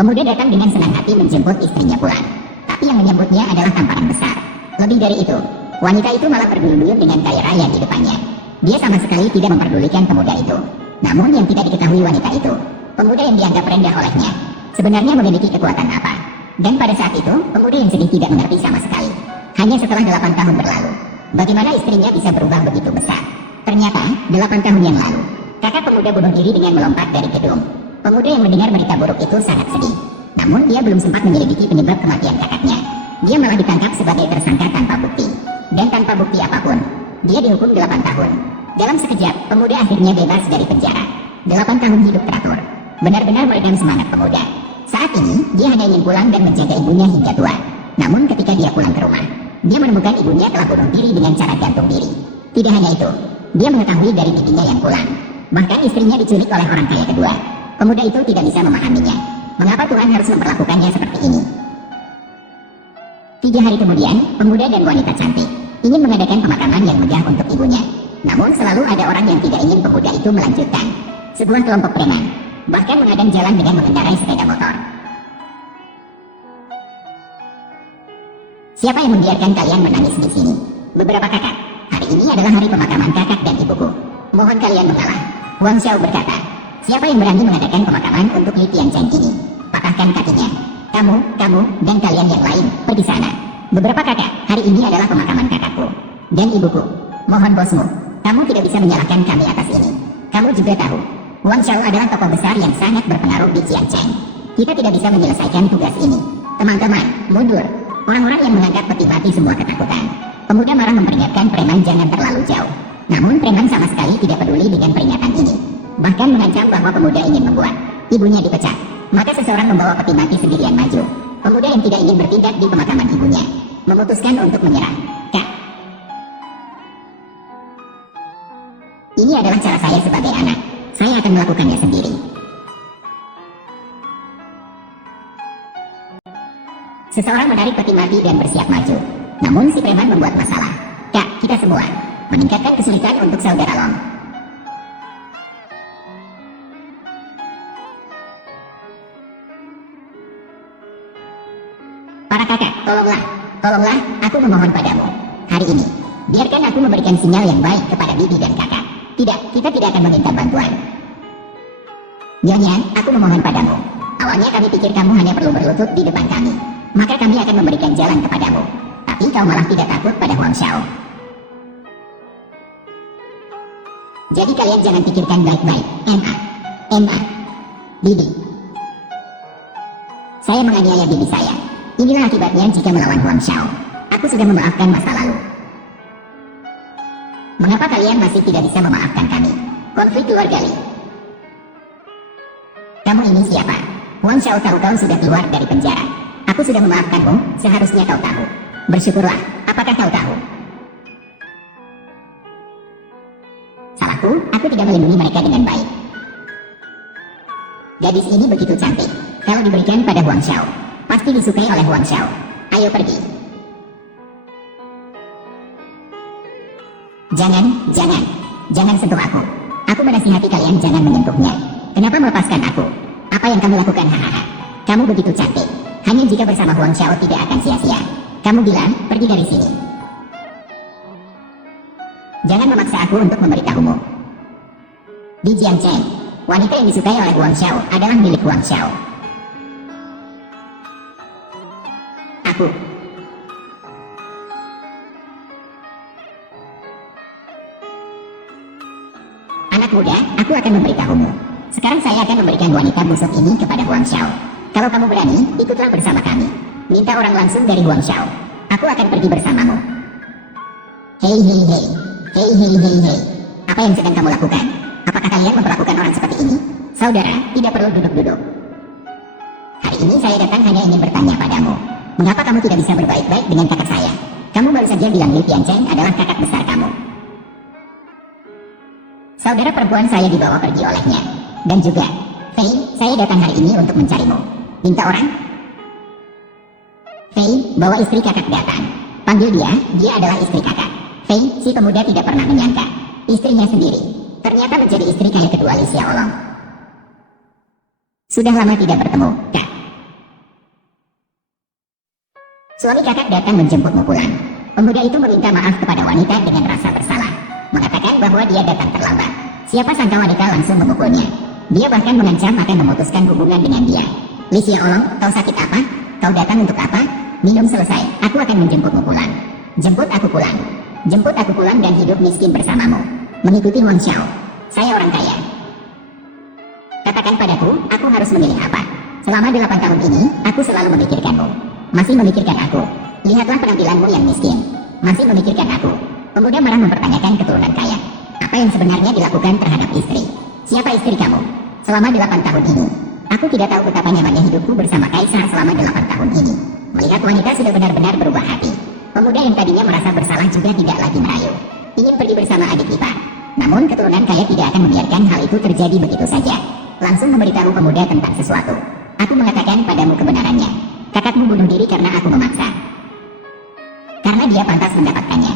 Pemuda datang dengan senang hati menjemput istrinya pulang. Tapi yang menyambutnya adalah tamparan besar. Lebih dari itu, wanita itu malah berduyun-duyun dengan kaya raya di depannya. Dia sama sekali tidak memperdulikan pemuda itu. Namun yang tidak diketahui wanita itu, pemuda yang dianggap rendah olehnya, sebenarnya memiliki kekuatan apa. Dan pada saat itu, pemuda yang sedih tidak mengerti sama sekali. Hanya setelah 8 tahun berlalu, bagaimana istrinya bisa berubah begitu besar. Ternyata, 8 tahun yang lalu, kakak pemuda bunuh diri dengan melompat dari gedung. Pemuda yang mendengar berita buruk itu sangat sedih. Namun dia belum sempat menyelidiki penyebab kematian kakaknya. Dia malah ditangkap sebagai tersangka tanpa bukti. Dan tanpa bukti apapun, dia dihukum 8 tahun. Dalam sekejap, pemuda akhirnya bebas dari penjara. 8 tahun hidup teratur. Benar-benar meredam semangat pemuda. Saat ini, dia hanya ingin pulang dan menjaga ibunya hingga tua. Namun ketika dia pulang ke rumah, dia menemukan ibunya telah bunuh diri dengan cara gantung diri. Tidak hanya itu, dia mengetahui dari bibinya yang pulang. Bahkan istrinya diculik oleh orang kaya kedua. Pemuda itu tidak bisa memahaminya. Mengapa Tuhan harus memperlakukannya seperti ini? 3 hari kemudian, pemuda dan wanita cantik ingin mengadakan pemakaman yang megah untuk ibunya. Namun selalu ada orang yang tidak ingin pemuda itu melanjutkan. Sebuah kelompok preman bahkan menghadang jalan dengan mengendarai sepeda motor. Siapa yang membiarkan kalian menangis di sini? Beberapa kakak. Hari ini adalah hari pemakaman kakak dan ibuku. Mohon kalian mengalah. Wang Xiao berkata. Siapa yang berani mengadakan pemakaman untuk Li Tiancheng ini? Patahkan kakinya. Kamu, dan kalian yang lain, pergi sana. Beberapa kakak, hari ini adalah pemakaman kakakku. Dan ibuku. Mohon bosmu, kamu tidak bisa menyalahkan kami atas ini. Kamu juga tahu, Wang Xiao adalah tokoh besar yang sangat berpengaruh di Tiancheng. Kita tidak bisa menyelesaikan tugas ini. Teman-teman, mundur. Orang-orang yang menganggap peti mati sebuah ketakutan. Pemuda marah memperingatkan preman jangan terlalu jauh. Namun preman sama sekali tidak peduli dengan peringatan ini. Bahkan mengancam bahwa pemuda ingin membuat ibunya dipecat. Maka seseorang membawa peti mati sendirian maju. Pemuda yang tidak ingin bertindak di pemakaman ibunya memutuskan untuk menyerah. Kak, ini adalah cara saya sebagai anak. Saya akan melakukannya sendiri. Seseorang menarik peti mati dan bersiap maju. Namun si preman membuat masalah. Kak, kita semua meningkatkan kesulitan untuk saudara Long. Para kakak, tolonglah, aku memohon padamu. Hari ini, biarkan aku memberikan sinyal yang baik kepada bibi dan kakak. Tidak, kita tidak akan meminta bantuan. Nyonya, aku memohon padamu. Awalnya kami pikir kamu hanya perlu berlutut di depan kami. Maka kami akan memberikan jalan kepadamu. Tapi kau malah tidak takut pada Huang Xiao. Jadi kalian jangan pikirkan baik-baik. Emma, bibi. Saya menganiaya bibi saya. Inilah akibatnya jika melawan Huang Xiao. Aku sudah memaafkan masa lalu. Mengapa kalian masih tidak bisa memaafkan kami? Konflik keluarga Li. Kamu ini siapa? Huang Xiao tahu kau sudah keluar dari penjara. Aku sudah memaafkanmu, seharusnya kau tahu. Bersyukurlah, apakah kau tahu? Salahku, aku tidak melindungi mereka dengan baik. Gadis ini begitu cantik. Kalau diberikan pada Huang Xiao, pasti disukai oleh Huang Xiao. Ayo pergi. Jangan sentuh aku. Aku menasihati kalian jangan menyentuhnya. Kenapa melepaskan aku? Apa yang kamu lakukan? Hahaha. Kamu begitu cantik. Hanya jika bersama Huang Xiao tidak akan sia-sia. Kamu bilang, pergi dari sini. Jangan memaksa aku untuk memberitahumu. Di Jiangcheng, wanita yang disukai oleh Huang Xiao adalah milik Huang Xiao. Aku. Anak muda, aku akan memberitahumu. Sekarang saya akan memberikan wanita busuk ini kepada Huang Xiao. Kalau kamu berani, ikutlah bersama kami. Minta orang langsung dari Huang Xiao. Aku akan pergi bersamamu. Hei. Apa yang sedang kamu lakukan? Apakah kalian memperlakukan orang seperti ini? Saudara, tidak perlu duduk-duduk. Hari ini saya datang hanya ingin bertanya padamu. Mengapa kamu tidak bisa berbaik-baik dengan kakak saya? Kamu baru saja bilang Li Tiancheng adalah kakak besar kamu. Saudara perempuan saya dibawa pergi olehnya. Dan juga, Fei, saya datang hari ini untuk mencarimu. Minta orang? Fei, bawa istri kakak datang. Panggil dia adalah istri kakak. Fei, si pemuda tidak pernah menyangka. Istrinya sendiri ternyata menjadi istri kaya kedua Li Xiaolong. Sudah lama tidak bertemu, Kak. Suami kakak datang menjemputmu pulang. Pemuda itu meminta maaf kepada wanita dengan rasa bersalah, mengatakan bahwa dia datang terlambat. Siapa sangka wanita langsung memukulnya. Dia bahkan mengancam akan memutuskan hubungan dengan dia. Lisya Olong, kau sakit apa? Kau datang untuk apa? Minum selesai, aku akan menjemputmu pulang. Jemput aku pulang. Jemput aku pulang dan hidup miskin bersamamu. Mengikuti Wang Xiao. Saya orang kaya. Katakan padaku, aku harus memilih apa? Selama 8 tahun ini, aku selalu memikirkanmu. Masih memikirkan aku. Lihatlah penampilanmu yang miskin. Masih memikirkan aku. Pemuda marah mempertanyakan keturunan kaya. Apa yang sebenarnya dilakukan terhadap istri? Siapa istri kamu? Selama 8 tahun ini, aku tidak tahu betapa nyamannya hidupku bersama Kaisar selama 8 tahun ini. Melihat wanita sudah benar-benar berubah hati. Pemuda yang tadinya merasa bersalah juga tidak lagi merayu. Ingin pergi bersama adik ipar. Namun keturunan kaya tidak akan membiarkan hal itu terjadi begitu saja. Langsung memberitahu pemuda tentang sesuatu. Aku mengatakan padamu kebenarannya. Kakakmu bunuh diri karena aku memaksa. Karena dia pantas mendapatkannya.